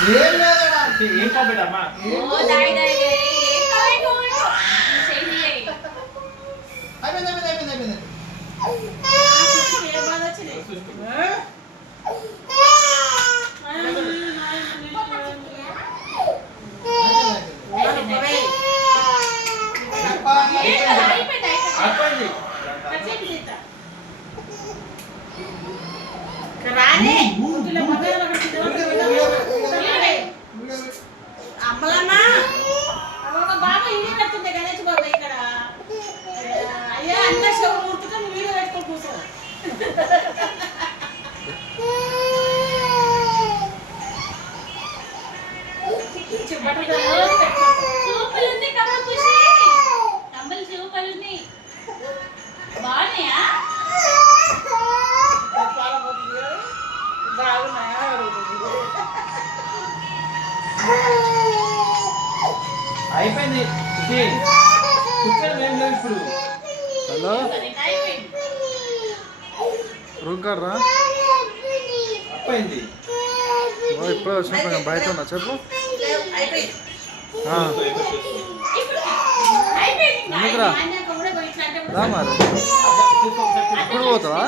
ఏం లేదడా ఏం కాబెట్టమ్మా ఓ దాయి దాయి ఏం కావేంటో చేయి అయిపోయింది ఏ బాధ వచ్చింది రానే అమ్మలమ్మా ఒక బాబా ఇల్లు కడుతుంది గణేష్ బాబా ఇక్కడ అయ్యా అందరు చెవులు ముడుతుంటే నువ్వు వీడియో పెట్టుకొని కూర్చో సూపర్ ఉంది కమ్మలు ఖుషి కమ్మలు సూపర్ ఉంది బాగున్నాయా అయిపోయింది కూర్చొని ఏం లేదు ఇప్పుడు. హలో రూమ్ కార్డ్ రా అయిపోయింది ఇప్పుడే వచ్చిన కొంచెం బయట ఉన్నా చెప్పు ఎందుకురా రా మరి ఇప్పుడు పోతావా